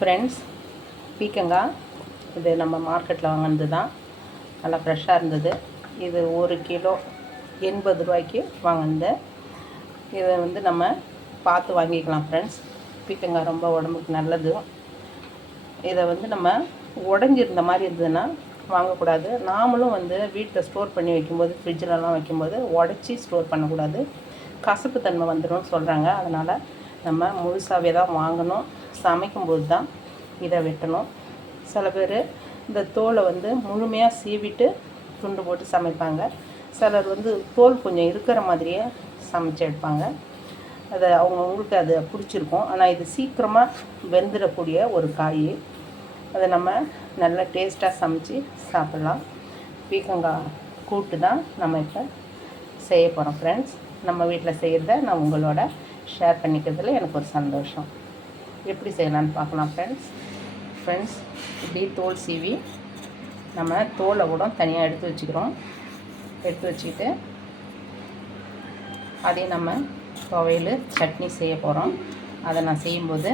Friends பீக்கங்காய் இது நம்ம மார்க்கெட்டில் வாங்கினது தான் நல்லா ஃப்ரெஷ்ஷாக இருந்தது. இது ஒரு கிலோ எண்பது ரூபாய்க்கு வாங்கினது. இதை வந்து நம்ம பார்த்து வாங்கிக்கலாம் ஃப்ரெண்ட்ஸ் பீக்கங்காய் ரொம்ப உடம்புக்கு நல்லது. இதை வந்து நம்ம உடஞ்சிருந்த மாதிரி இருந்ததுன்னா வாங்கக்கூடாது. நாமளும் வந்து வீட்டில் ஸ்டோர் பண்ணி வைக்கும்போது ஃப்ரிட்ஜிலலாம் வைக்கும்போது உடச்சி ஸ்டோர் பண்ணக்கூடாது. கசப்பு தன்மை வந்துடும் சொல்கிறாங்க அதனால் நம்ம முழுசாகவே தான் வாங்கணும். சமைக்கும்போது தான் இதை வெட்டணும். சில பேர் இந்த தோலை வந்து முழுமையாக சீவிட்டு துண்டு போட்டு சமைப்பாங்க. சிலர் வந்து தோல் கொஞ்சம் இருக்கிற மாதிரியே சமைச்சு எடுப்பாங்க. அதை அவங்கவுங்களுக்கு அது பிடிச்சிருக்கும். ஆனால் இது சீக்கிரமாக வெந்துடக்கூடிய ஒரு காய். அதை நம்ம நல்லா டேஸ்ட்டாக சமைச்சு சாப்பிட்லாம். பீக்கங்காய் கூட்டு தான் நம்ம இப்போ செய்ய போகிறோம் ஃப்ரெண்ட்ஸ் நம்ம வீட்டில் செய்கிறத நான் உங்களோட ஷேர் பண்ணிக்கிறதுல எனக்கு ஒரு சந்தோஷம். எப்படி செய்யலான்னு பார்க்கலாம் ஃப்ரெண்ட்ஸ் ஃப்ரெண்ட்ஸ் இப்படி தோல் சீவி நம்ம தோலை கூட தனியாக எடுத்து வச்சுக்கிறோம். எடுத்து வச்சுக்கிட்டு அதையும் நம்ம துவையில் சட்னி செய்ய போகிறோம் அதை நான் செய்யும்போது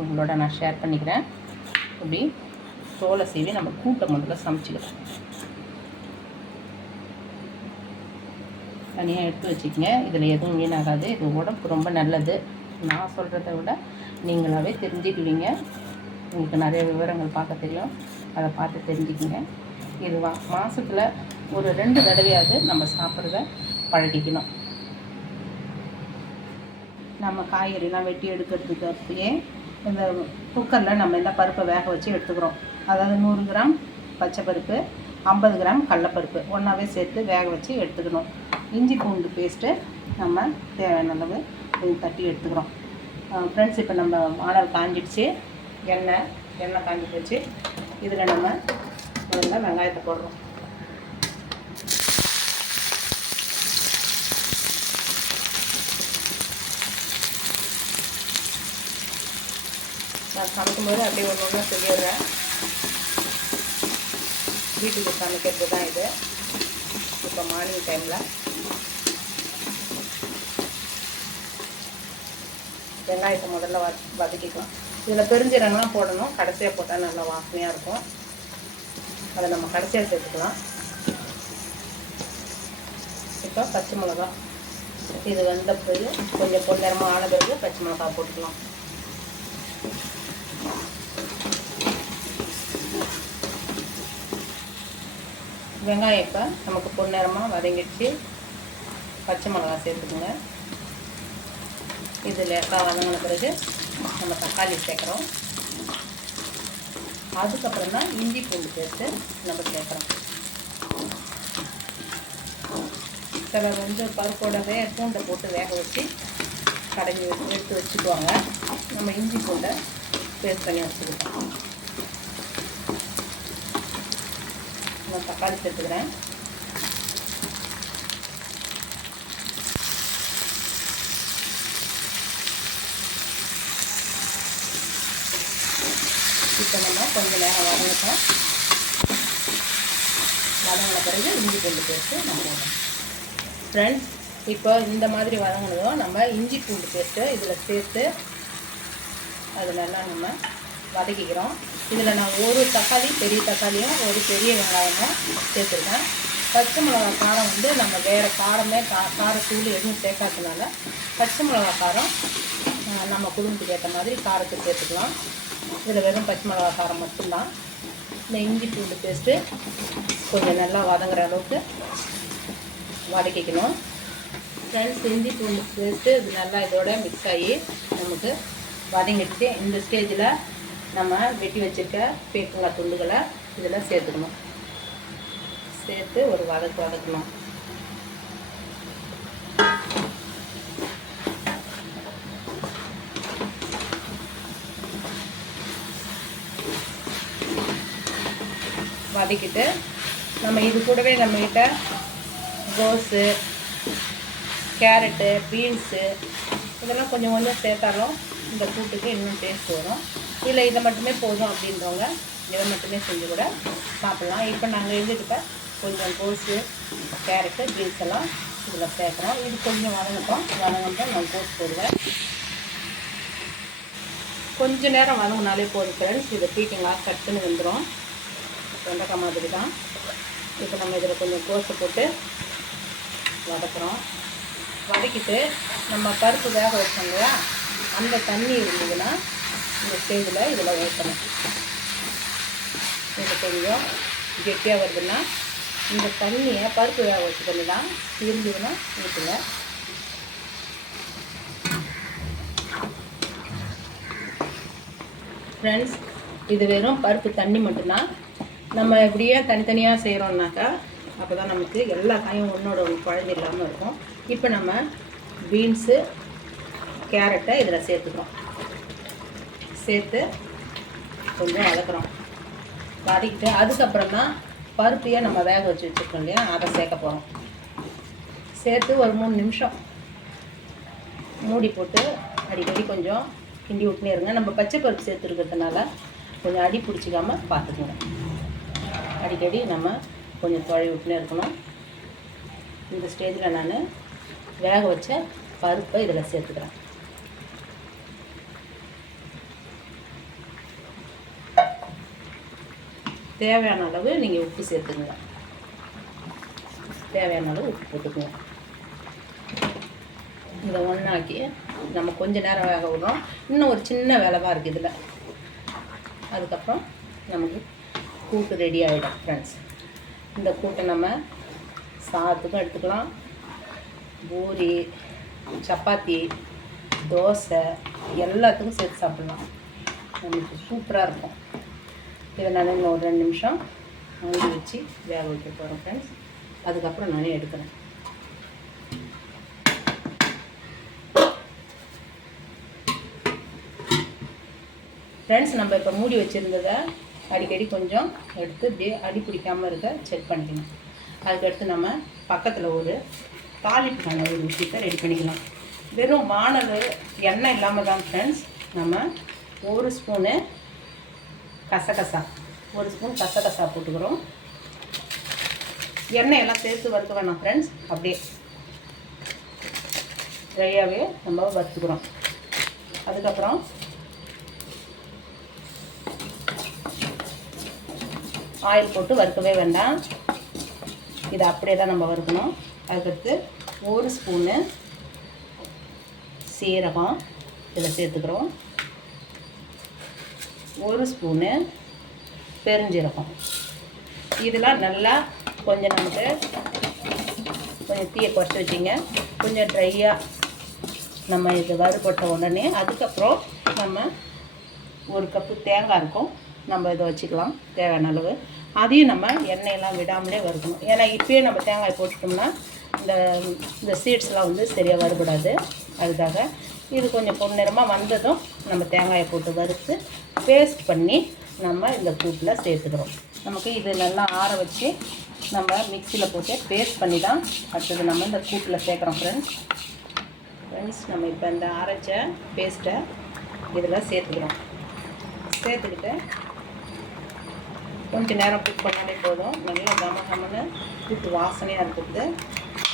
உங்களோட நான் ஷேர் பண்ணிக்கிறேன். இப்படி தோலை சீவி நம்ம கூட்டை முதல்ல சமைச்சிக்கிறோம். தனியாக எடுத்து வச்சுக்கோங்க. இதில் எதுவும் வீணாகாது. இது உடம்புக்கு ரொம்ப நல்லது. நான் சொல்கிறத விட நீங்களாகவே தெரிஞ்சுக்குவீங்க. உங்களுக்கு நிறைய விவரங்கள் பார்க்க தெரியும். அதை பார்த்து தெரிஞ்சுக்கிங்க. இது வா மாதத்தில் ஒரு ரெண்டு தடவையாவது நம்ம சாப்பிட்றத பழகிக்கணும். நம்ம காய்கறிலாம் வெட்டி எடுக்கிறதுக்கு அப்பயே இந்த குக்கரில் நம்ம இந்த பருப்பை வேக வச்சு எடுத்துக்கிறோம். அதாவது நூறு கிராம் பச்சை பருப்பு ஐம்பது கிராம் கடலப்பருப்பு ஒன்றாவே சேர்த்து வேக வச்சு எடுத்துக்கணும். இஞ்சி பூண்டு பேஸ்ட்டு நம்ம தேவையான அளவு தட்டி எடுத்துக்கிறோம். ஃப்ரெண்ட்ஸ் இப்போ நம்ம மாடல் காஞ்சிடுச்சு. எண்ணெய் எண்ணெய் காஞ்சி போச்சு. இதில் நம்ம முதல்ல வெங்காயத்தை போடுறோம். நான் சமைக்கும்போது அப்படியே ஒன்று ஒன்றா சொல்லிடுறேன். வீட்டுக்கு சமைக்கிறது தான் இது. இப்போ மார்னிங் டைமில் வெங்காயத்தை முதல்ல வ வதக்கிக்கலாம். இதில் பெருஞ்சீரகம்லாம் போடணும். கடைசியாக போட்டால் நல்லா வாசனையாக இருக்கும். அதை நம்ம கடைசியாக சேர்த்துக்கலாம். இப்போ பச்சை மிளகா. இது வந்த பிறகு கொஞ்சம் பொன்னிறமாக ஆன பிறகு பச்சை மிளகா போட்டுக்கலாம். வெங்காயம் இப்போ நமக்கு பொன்னிறமாக வதங்கிடுச்சு. பச்சை மிளகா சேர்த்துக்குங்க. இது லேசாக வதங்கின பிறகு நம்ம தக்காளி சேர்க்குறோம். அதுக்கப்புறம் தான் இஞ்சி பூண்டு பேஸ்ட்டு நம்ம சேர்க்குறோம். சிலர் வந்து பருப்போடவே பூண்டை போட்டு வேக வச்சு கடைஞ்சி வச்சு எடுத்து வச்சுக்குவாங்க. நம்ம இஞ்சி பூண்டை பேஸ்ட் பண்ணி வச்சுக்கிட்டோம். நான் தக்காளி சேர்த்துக்கிறேன். இப்போ நம்ம கொஞ்சம் நேரம் வதங்கட்டும் வதங்கின பிறகு இஞ்சி பூண்டு பேஸ்ட்டு நம்ம போடணும். ஃப்ரெண்ட்ஸ் இப்போ இந்த மாதிரி வதங்கினதும் நம்ம இஞ்சி பூண்டு பேஸ்ட்டு இதில் சேர்த்து அது நல்லா நம்ம வதக்கிக்கிறோம். இதில் நான் ஒரு தக்காளி பெரிய தக்காளியும் ஒரு பெரிய வெங்காயமும் சேர்த்துருக்கேன். பச்சை மிளகா காரம் வந்து நம்ம வேறு காரமே கா காரத்தூள் எதுவும் சேர்க்காததுனால பச்சை மிளகா காரம் நம்ம குடும்பத்துக்கு ஏற்ற மாதிரி காரத்துக்கு சேர்த்துக்கலாம். இதில் வெறும் பச்சை மிளகா காரம் மட்டும்தான். இந்த இஞ்சி பூண்டு பேஸ்ட்டு கொஞ்சம் நல்லா வதங்குற அளவுக்கு வதக்கிக்கணும். ஃப்ரெண்ட்ஸ் இஞ்சி பூண்டு பேஸ்ட்டு இது நல்லா இதோட மிக்ஸ் ஆகி நமக்கு வதங்கிடுச்சு. இந்த ஸ்டேஜில் நம்ம வெட்டி வச்சுருக்க பேக்கங்காய் துண்டுகளை இதில் சேர்த்துக்கணும். சேர்த்து ஒரு வதக்கு வதக்கணும். வதக்கிட்டு நம்ம இது கூடவே நம்மக்கிட்ட கோஸு கேரட்டு பீன்ஸு இதெல்லாம் கொஞ்சம் கொஞ்சம் சேர்த்தாலும் இந்த கூட்டுக்கு இன்னும் டேஸ்ட் வரும். இல்லை இதை மட்டுமே போதும் அப்படின்றவங்க இதை மட்டுமே செஞ்சு கூட சாப்பிட்லாம். இப்போ நாங்கள் எங்ககிட்ட கொஞ்சம் கோஸு கேரட்டு பீன்ஸ் எல்லாம் இதில் சேர்க்குறோம். இது கொஞ்சம் வதங்கட்டும். வதங்கட்டும் நான் கோஸ் போடுவேன். கொஞ்சம் நேரம் வதங்கினாலே போதும் ஃப்ரெண்ட்ஸ் இதை பீக்கங்காய் கட்டுன்னு வந்துடும் வெண்டைக்காய் மாதிரி தான். இப்போ நம்ம இதில் கொஞ்சம் கோசு போட்டு வதக்குறோம். வதக்கிட்டு நம்ம பருப்பு வேக வச்சோம் இல்லையா? அந்த தண்ணி இருந்ததுன்னா இந்த ஸ்டேஜில் இதில் ஊற்றணும். இது கொஞ்சம் கெட்டியாக வருதுன்னா இந்த தண்ணியை பருப்பு வேக வச்ச தான் இருந்ததுன்னா வீட்டில் ஃப்ரெண்ட்ஸ் இது வெறும் பருப்பு தண்ணி மட்டும்தான். நம்ம இப்படியே தனித்தனியாக செய்கிறோம்னாக்கா அப்போ தான் நமக்கு எல்லா காயும் ஒன்றோட ஒன்று குழம்பு இல்லாமல் இருக்கும். இப்போ நம்ம பீன்ஸு கேரட்டை இதில் சேர்த்துக்கிறோம். சேர்த்து கொஞ்சம் வளர்க்குறோம் வதக்கிட்டு அதுக்கப்புறம் தான் பருப்பையே நம்ம வேக வச்சு வச்சுருக்கோம் இல்லையா அதை சேர்க்க போகிறோம் சேர்த்து ஒரு மூணு நிமிஷம் மூடி போட்டு அடிக்கடி கொஞ்சம் கிண்டி விட்டுனே இருங்க. நம்ம பச்சை பருப்பு சேர்த்துருக்கிறதுனால கொஞ்சம் அடி பிடிச்சிக்காமல் பார்த்துக்கோங்க. அடிக்கடி நம்ம கொஞ்சம் தொழி விட்டுனே இருக்கணும். இந்த ஸ்டேஜில் நான் வேக வச்ச பருப்பை இதில் சேர்த்துக்கிறேன். தேவையான அளவு நீங்கள் உப்பு சேர்த்துக்குங்க. தேவையான அளவு உப்பு போட்டுக்குங்க. இதை ஒன்றாக்கி நம்ம கொஞ்ச நேரம் வேக விடுறோம். இன்னும் ஒரு சின்ன வேலை இருக்குது இதில். அதுக்கப்புறம் நமக்கு கூட்டு ரெடி ஆகிடும் ஃப்ரெண்ட்ஸ் இந்த கூட்டை நம்ம சாதத்துக்கும் எடுத்துக்கலாம். பூரி சப்பாத்தி தோசை எல்லாத்துக்கும் சேர்த்து சாப்பிட்லாம். நமக்கு சூப்பராக இருக்கும். இதை நான் இன்னும் ஒரு ரெண்டு நிமிஷம் மூடி வச்சு வேக வைக்க போகிறேன் ஃப்ரெண்ட்ஸ் அதுக்கப்புறம் நானே எடுக்கிறேன். ஃப்ரெண்ட்ஸ் நம்ம இப்போ மூடி வச்சுருந்ததை அடிக்கடி கொஞ்சம் எடுத்து இப்படியே அடி பிடிக்காமல் இருக்க செக் பண்ணிக்கணும். அதுக்கடுத்து நம்ம பக்கத்தில் ஒரு தாளிப்புக்கான ஒரு விஷயத்தை ரெடி பண்ணிக்கலாம். வெறும் வானல் எண்ணெய் இல்லாமல் தான் ஃப்ரெண்ட்ஸ் நம்ம ஒரு ஸ்பூனு கசகசா ஒரு ஸ்பூன் கசகசா போட்டுக்கிறோம். எண்ணெய் எல்லாம் சேர்த்து வறுக்க வேணாம் ஃப்ரெண்ட்ஸ் அப்படியே ட்ரையாகவே நம்ம வறுத்துக்கிறோம். அதுக்கப்புறம் ஆயில் போட்டு வறுக்கவே வேண்டாம். இதை அப்படியே தான் நம்ம வறுக்கணும். அதுக்கடுத்து ஒரு ஸ்பூனு சீரகம் இதில் சேர்த்துக்கிறோம். ஒரு ஸ்பூனு பெருஞ்சீரகம். இதெல்லாம் நல்லா கொஞ்சம் நமக்கு கொஞ்சம் தீயை குறைச்சி வச்சிங்க. கொஞ்சம் ட்ரையாக நம்ம இது வறுபட்ட உடனே அதுக்கப்புறம் நம்ம ஒரு கப்பு தேங்காய் இருக்கும். நம்ம இதை வச்சுக்கலாம் தேவையான அளவு. அதையும் நம்ம எண்ணெயெல்லாம் விடாமலே வறுக்கணும். ஏன்னா இப்போயே நம்ம தேங்காய் போட்டுட்டோம்னா இந்த இந்த சீட்ஸ்லாம் வந்து சரியாக வறுபடாது. அதுக்காக இது கொஞ்சம் பொன்னிறமாக வந்ததும் நம்ம தேங்காயை போட்டு வறுத்து பேஸ்ட் பண்ணி நம்ம இந்த கூட்டில் சேர்த்துக்கிறோம். நமக்கு இது நல்லா ஆற வச்சு நம்ம மிக்சியில் போட்டு பேஸ்ட் பண்ணி தான் அடுத்தது நம்ம இந்த கூட்டில் சேர்க்குறோம் ஃப்ரெண்ட்ஸ் ஃப்ரெண்ட்ஸ் நம்ம இப்போ இந்த அரைச்ச பேஸ்ட்டை இதில் சேர்த்துக்கிறோம். சேர்த்துக்கிட்டு கொஞ்சம் நேரம் குக் பண்ணாலே போதும். நல்லா கம கமன்னு கூட்டு வாசனையாக இருக்கிறது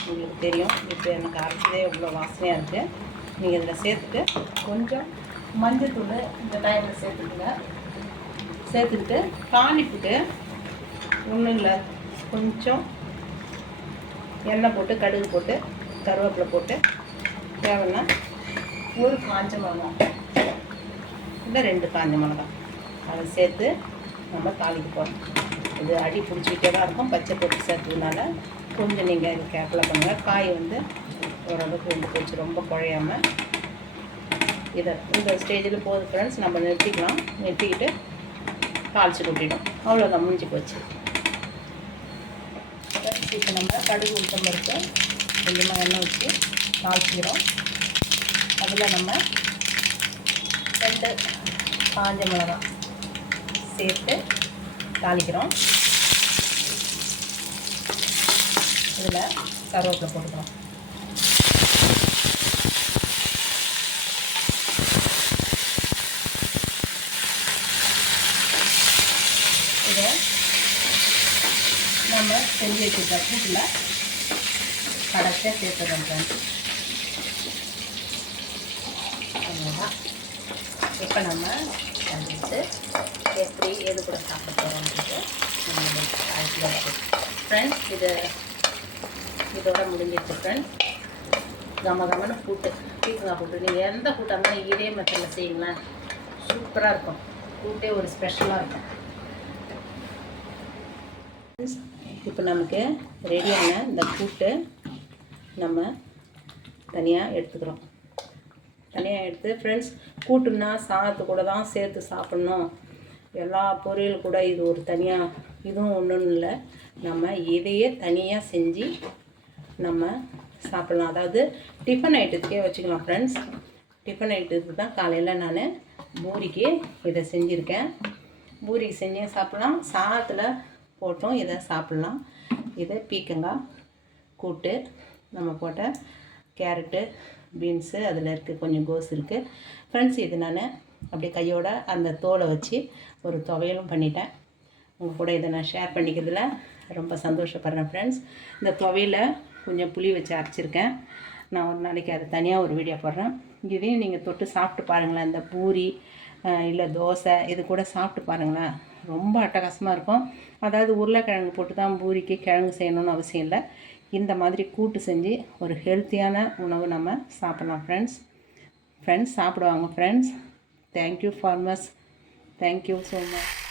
உங்களுக்கு தெரியும். இப்போ எனக்கு அரைச்சதே இவ்வளோ வாசனையாக இருக்குது நீங்கள் இதில் சேர்த்துட்டு கொஞ்சம் மஞ்சத்தூள் இந்த டைமில் சேர்த்துக்குங்க. சேர்த்துக்கிட்டு தாளிப்புட்டு ஒன்றும் இல்லை. கொஞ்சம் எண்ணெய் போட்டு கடுகு போட்டு கருவேப்பிலை போட்டு தேவைன்னா ஒரு காஞ்ச மிளகா இல்லை ரெண்டு காஞ்ச மிளகா அதை சேர்த்து நம்ம தாளிக்க போகிறோம் இது அடி பிடிச்சிக்கிட்டே தான் இருக்கும். பச்சை பொட்டு சேர்த்ததுனால கொஞ்சம் நீங்கள் இது கேர்ஃபுல்லாக பண்ணுங்கள் காய் வந்து ஓரளவுக்கு வந்து போச்சு. ரொம்ப குழையாமல் இதை இந்த ஸ்டேஜில் போகுது ஃப்ரெண்ட்ஸ் நம்ம நிறுத்திக்கலாம். நிறுத்திக்கிட்டு தாளிச்சு கொட்டிடும் அவ்வளோதான் முடிஞ்சு போச்சு. இப்போ நம்ம கடுகு உளுத்தம் பருப்பு கொஞ்சமாக எண்ணெய் வச்சு தாளிச்சிக்கிறோம். அதில் நம்ம ரெண்டு காஞ்ச மிளகாய் சேர்த்து தாளிக்கிறோம். இதில் கருவேப்பிலை போட்டுக்கிறோம். இதை நம்ம செஞ்சு வச்சுருக்க கூட்டில் கடைசியாக சேர்த்துக்கிறோம் ஃப்ரெண்ட்ஸ் இப்போ நம்ம எடுத்து எப்படி எது கூட சாப்பிட போகிறோம்ன்றது ஃப்ரெண்ட்ஸ் இது இதோட முடிஞ்சிருச்சு ஃப்ரெண்ட்ஸ் கம கமன்னு கூட்டு. பீக்கங்காய் கூட்டு. நீங்கள் எந்த கூட்டாக இருந்தாலும் இதே மெத்தடில் செய்யுங்களேன். சூப்பராக இருக்கும். கூட்டே ஒரு ஸ்பெஷலாக இருக்கும். இப்போ நமக்கு ரெடியான இந்த கூட்டு நம்ம தனியாக எடுத்துக்கிறோம். தனியாக எடுத்து ஃப்ரெண்ட்ஸ் கூட்டுன்னா சாதத்து கூட தான் சேர்த்து சாப்பிட்ணும். எல்லா பொரியல் கூட இது ஒரு தனியாக இதுவும் ஒன்றும் இல்லை. நம்ம இதையே தனியாக செஞ்சு நம்ம சாப்பிட்லாம். அதாவது டிஃபன் ஐட்டத்துக்கே வச்சுக்கலாம் ஃப்ரெண்ட்ஸ் டிஃபன் ஐட்டத்துக்கு தான் காலையில் நான் பூரிக்கு இதை செஞ்சுருக்கேன். பூரிக்கு செஞ்சே சாப்பிட்லாம். சாதத்தில் போட்டும் இதை சாப்பிட்லாம். இதை பீக்கங்காய் கூட்டு நம்ம போட்ட கேரட்டு பீன்ஸு அதில் இருக்குது கொஞ்சம் கோஸ் இருக்குது ஃப்ரெண்ட்ஸ் இது நான் அப்படியே கையோட அந்த தோலை வச்சு ஒரு துவையலும் பண்ணிட்டேன். உங்கள் கூட இதை நான் ஷேர் பண்ணிக்கிறதுல ரொம்ப சந்தோஷப்படுறேன் ஃப்ரெண்ட்ஸ். இந்த துவையில் கொஞ்சம் புளி வச்சு அரைச்சிருக்கேன். நான் ஒரு நாளைக்கு அதை தனியாக ஒரு வீடியோ போடுறேன். இதையும் நீங்கள் தொட்டு சாப்பிட்டு பாருங்களேன். இந்த பூரி இல்லை தோசை இது கூட சாப்பிட்டு பாருங்களேன். ரொம்ப அட்டகாசமாக இருக்கும். அதாவது உருளைக்கிழங்கு போட்டு தான் பூரிக்கு கிழங்கு செய்யணும்னு அவசியம் இல்லை. இந்த மாதிரி கூட்டு செஞ்சு ஒரு ஹெல்த்தியான உணவு நம்ம சாப்பிட்லாம் ஃப்ரெண்ட்ஸ் ஃப்ரெண்ட்ஸ் சாப்பிடுவாங்க friends thank you farmers thank you so much